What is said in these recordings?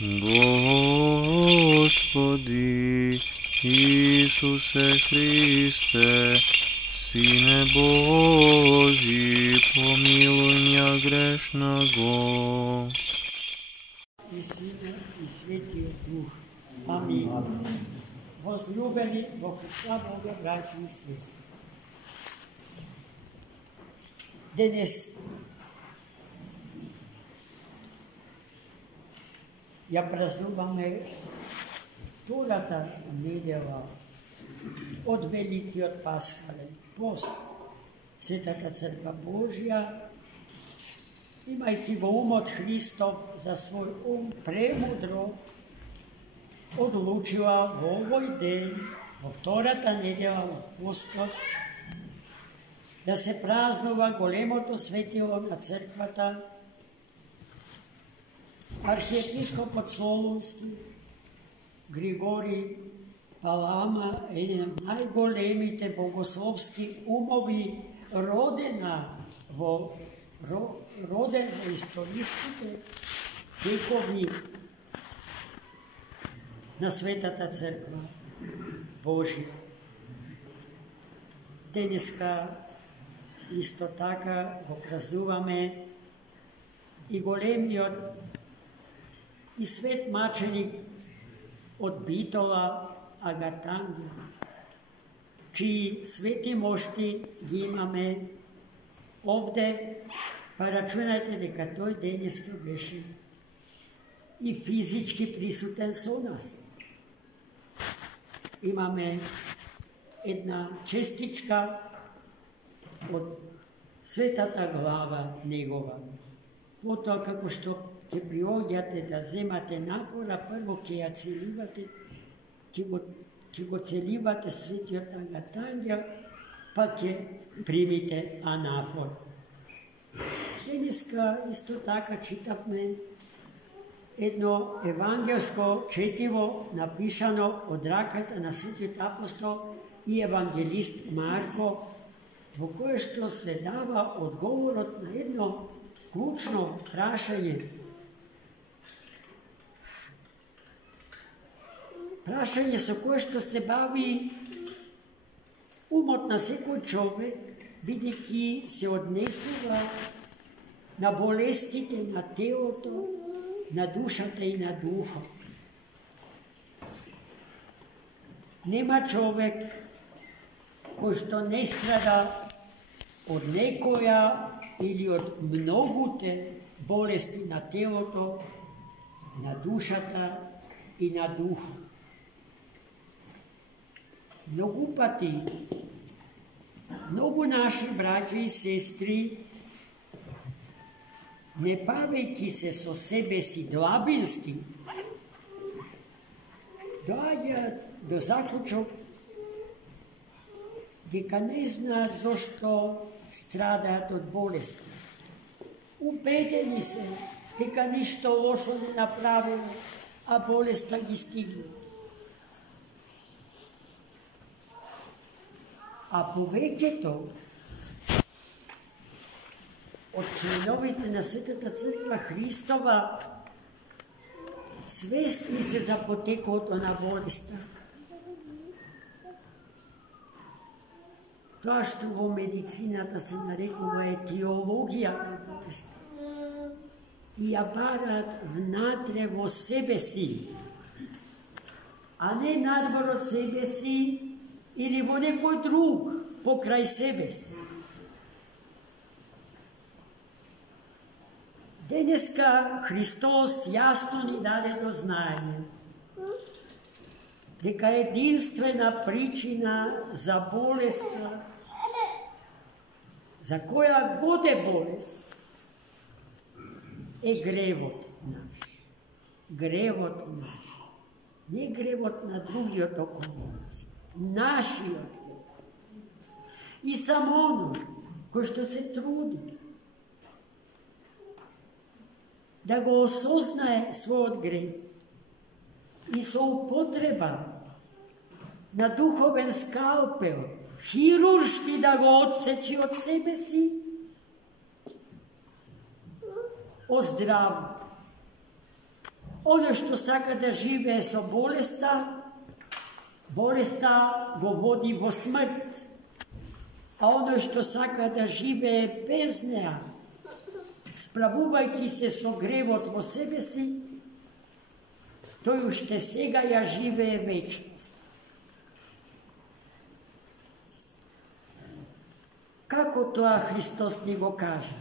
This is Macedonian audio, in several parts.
Господи Исусе Христе, Сине Божий, помилуй меня грешного. И Сына, и Святий Дух. Аминь. Возлюбени во Христа Бога, братья и сестры. Денес я празнуваме втората недела от Великиот Пасхален пост. Светата Црква Божја, имајќи во умот Христов за свој ум премудро, одлучила во овој ден, во втората недела од постот, да се празнува големото светило на црквата, архиепископот Солунски, Григорий Палама, еден од најголемите богословски умови, роден во историските векови на Светата Црква Божја. Денеска исто така го празнуваме и големиот и свет маченик од Битола Агатангел, чии свети мошти ги имаме овде, па рачунајте дека тој денеска беше и физички присутен со нас. Имаме една честичка од светата глава негова. Потоа како што ќе приоѓате да земате нафора, прво ќе ја целивате, ќе го целивате светиот Агатангел, па ќе примите анафор. Денеска исто така читавме едно евангелско четиво напишано од раката на светиот апостол и евангелист Марко, во кое што се дава одговорот на едно клучно прашање. Прашање со кое што се бави умот на секој човек, бидејќи се однесува на болестите на телото, на душата и на духот. Нема човек кој што не страда од некоја или од многуте болести на телото, на душата и на духот. Многу пати, многу наши браќа и сестри, не бавејќи се со себе си длабински, доаѓаат до заклучок дека не знаат зошто страдаат од болест. Убедени се дека ништо лошо не направило, а болеста ги стигна. А повеќето од членовите на Светата Црква Христова свесни се за потекото на болеста. Тоа што во медицината се нарекува етиологија на болеста. И ја бараат внатре во себе си, а не надвор од себе си или во некој друг покрај себе си. Денеска Христос јасно ни даде до знаење дека единствена причина за болеста, за која god е болест, е гревот наш. Гревот наш. Не гревот на другиот околу нас. Нашиот грев. И само оној кој што се труди да го осознае својот грев и со употреба на духовен скалпел, хируршки да го одсечи од себе си, оздрав, Ono što saka da žive со bolesta, bolesta go vodi vo smrt. A ono što saka da žive bez neja, spravuvajki se со гревот во себе си, тој уште сега ја живее вечност. Како тоа Христос ни го кажа?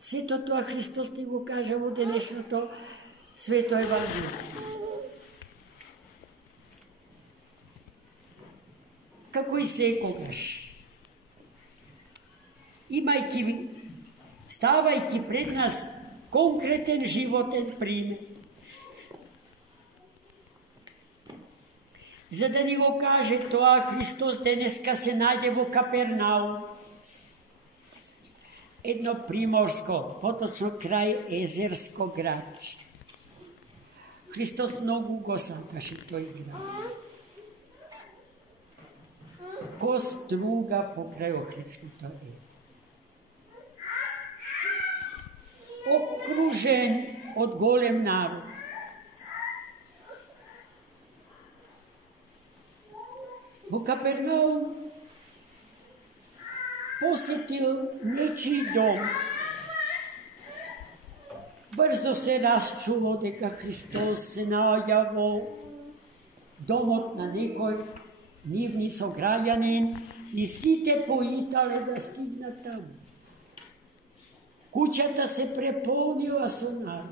Сето тоа Христос ни го кажа во денешното Свето Евангелие. Како и секогаш. Ставајки пред нас конкретен животен пример, за да ни го каже тоа, Христос денеска се најде во Капернаум, едно приморско, поточно крај езерско градче. Христос многу го сакаше тој град. Ко струга покрај Охридското езеро. Окружен од голем народ. Во Капернаум посетил нечий дом. Брзо се расчуло дека Христос се наоѓа во домот на некој нивни сограѓанин и сите поитале да стигнат таму. Куќата се преполнила со народ.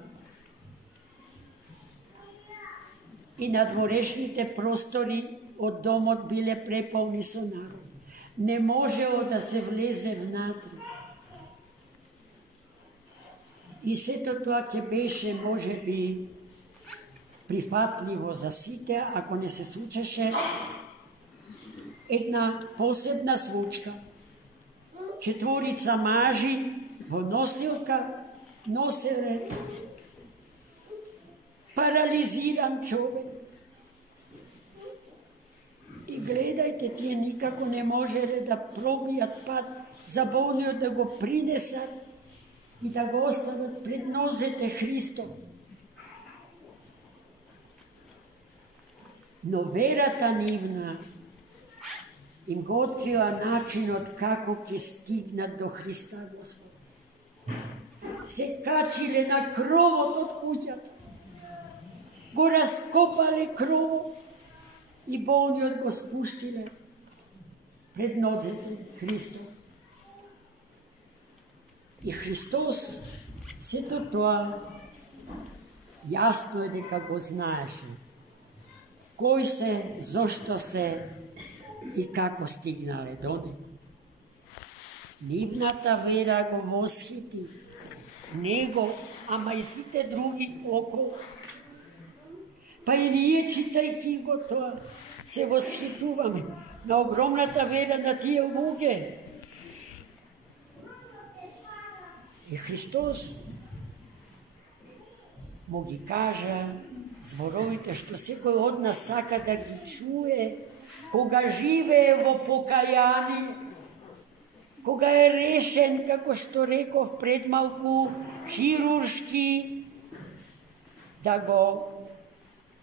И надворешните простори од домот биле преполни со народ. Не можело да се влезе внатре. И сето тоа ќе беше, може би, прифатливо за сите, ако не се случеше една посебна случка. Четворица мажи во носилка носеле парализиран човек. И гледајте, тие никако не можеле да пробијат пат за болниот да го принесат и да го остават пред нозете Христов. Но верата нивна им го открила начинот како ќе стигнат до Христа Господ. Се качиле на кровот од куќата, го раскопале кровот и болниот го спуштиле пред нозете Христов. И Христос сето тоа јасно е дека го знаеше. Кој се, зошто се и како стигнале до него. Нивната вера го восхити него, ама и сите други околу. Па и ние, читајќи го тоа, се восхитуваме на огромната вера на тие луѓе. И Христос му ги кажа зборовите што секој од нас сака да ги чуе, кога живее во покаяние, кога е решен, како што реков пред малку, хируршки, да го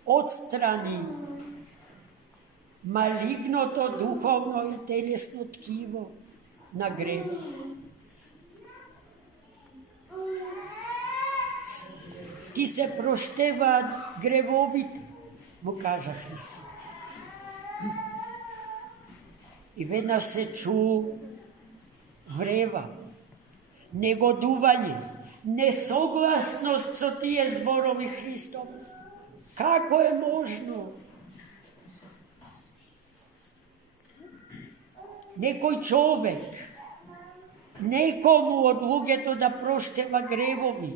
отстрани малигното духовно и телесно ткиво на гревот. Ти се проштеваат гревовите, му кажа Христос. И веднаш се чу врева, негодување, несогласност со тие зборови Христов. Како е можно некој човек некому од луѓето да проштева гревови?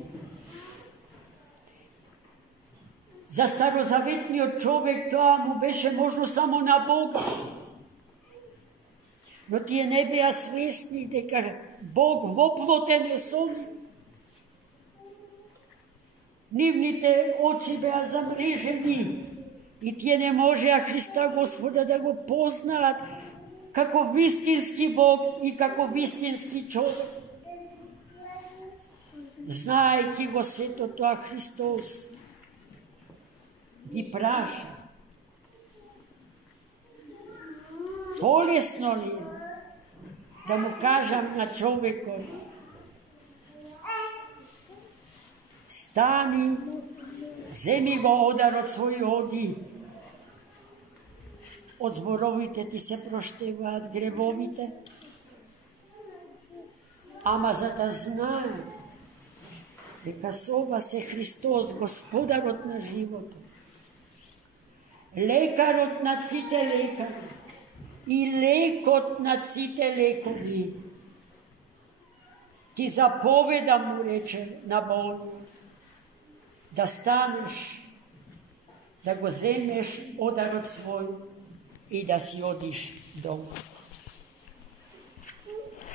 За старозаветниот човек тоа му беше можно само на Бога. Но тие не беа свесни дека Бог воплотен е со нив. Нивните очи беа замрежени и тие не можеа Христа Господа да го познаат како вистински Бог и како вистински човек. знаеки го сето тоа Христос ги праша. Полесно ли да му кажам на човекот: стани, земи го одарот свој, оди. Од зборовите ти се проштеваат гревовите, ама за да знае дека со ова се Христос, Господарот на животот, лекарот на сите лекари и лекот на сите лекови. Ти заповеда, му рече на Бог, да станеш, да го земеш одарот свој и да си одиш дома.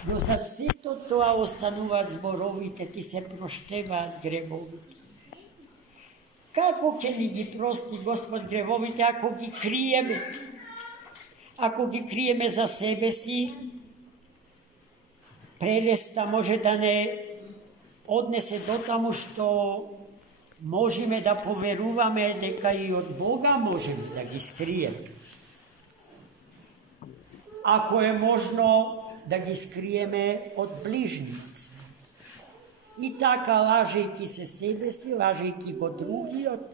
Но за сето тоа остануваат зборовите, ти се проштеваат гревовите. Како ќе ни ги прости Господ гревовите ако ги криеме? Ако ги криеме за себе си, прелеста може да не однесе до таму што можеме да поверуваме дека и од Бога можеме да ги скриеме. Ако е можно да ги скриеме од ближница. И така, лажејќи се себе си, лажејќи го другиот,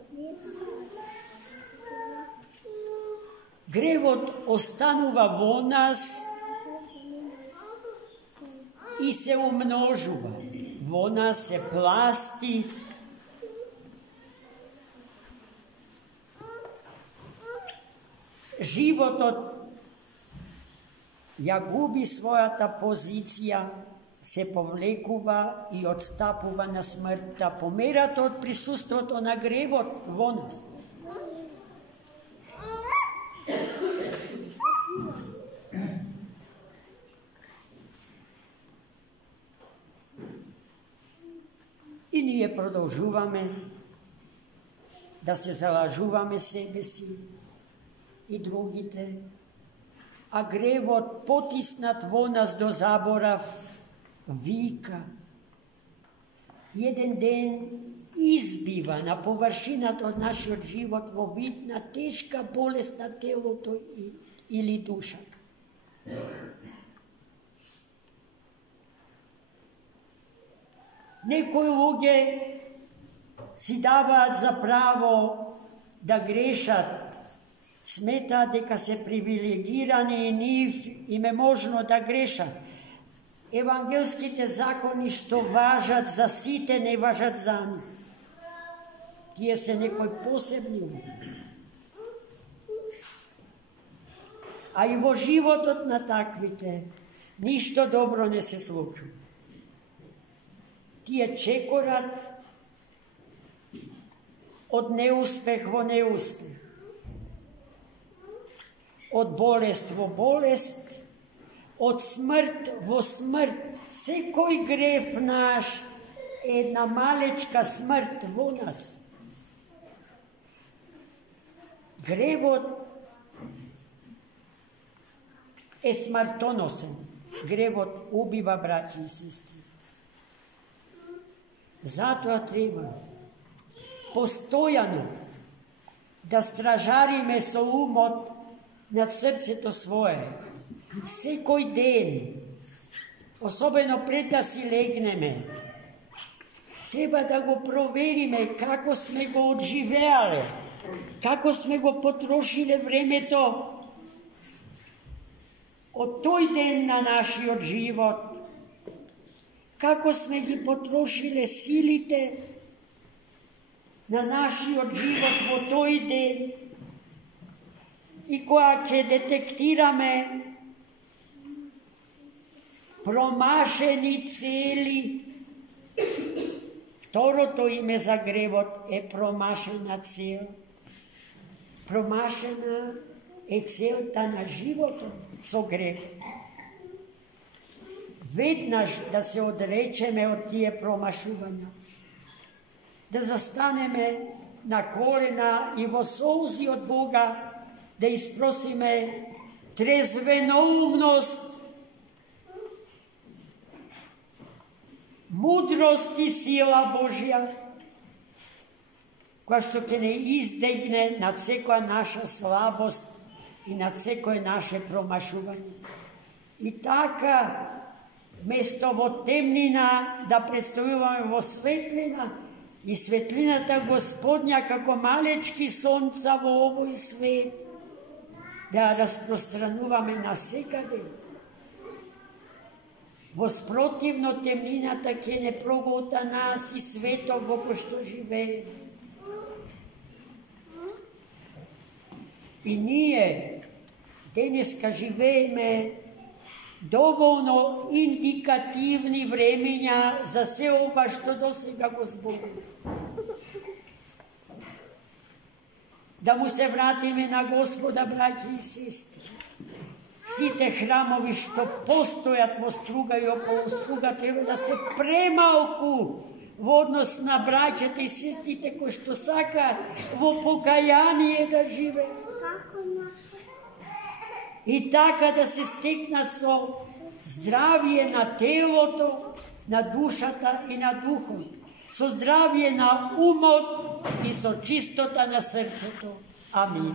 гревот останува во нас и се умножува. Во нас се пласти. Животот ја губи својата позиција, се повлекува и отстапува на смртта, померата од присуството на гревот во нас. И ние продолжуваме да се залажуваме себе си и другите, а гревот, потиснат во нас до заборав, вика. Еден ден избива на површината од нашиот живот во вид на тешка болест на телото или душата. Некои луѓе си даваат за право да грешат, сметаат дека се привилегирани и нив им е можно да грешат. Евангелските закони што важат за сите не важат за нив. Тие се некои посебни луѓе. А и во животот на таквите ништо добро не се случува. Тие чекорат од неуспех во неуспех, од болест во болест, од смрт во смрт. Секој грев наш е една малечка смрт во нас. Гревот е смртоносен. Гревот убива, браќи и сестри. Затоа треба постојано да стражариме со умот над срцето свое. Секој ден, особено пред да си легнеме, треба да го провериме како сме го одживеале, како сме го потрошиле времето од тој ден на нашиот живот, како сме ги потрошиле силите на нашиот живот во тој ден. И кога ќе детектираме промашени цели, второто име за гревот е промашена цел. Промашена е целта на животот со грев. Веднаш да се одречеме од тие промашувања, да застанеме на колена и во солзи од Бога да испросиме трезвеноумност, mudrost i sila Božja, koja što ke ne izdegne nad sekoja naša slabost i nad sekoje naše promašuvanje. I taka, mesto vo temnina, da predstavljamo vo svetlina, i svetlinata Gospodnja kako malečki sonca vo ovoj svet, da rasprostranuvame na sekade. Воспротивно темнината ќе не прогота нас и светот во кој што живееме. И ние денеска живееме доволно индикативни времења за се ова што досега го зборуваме. Да му се вратиме на Господа, браќи и сестри. Сите храмови што постојат во струга и околу струга треба да се премалку во однос на браќата и сестрите кои што сакаат во покаяние да живеат. И така да се стекнат со здравие на телото, на душата и на духот, со здравие на умот и со чистота на срцето. Амин.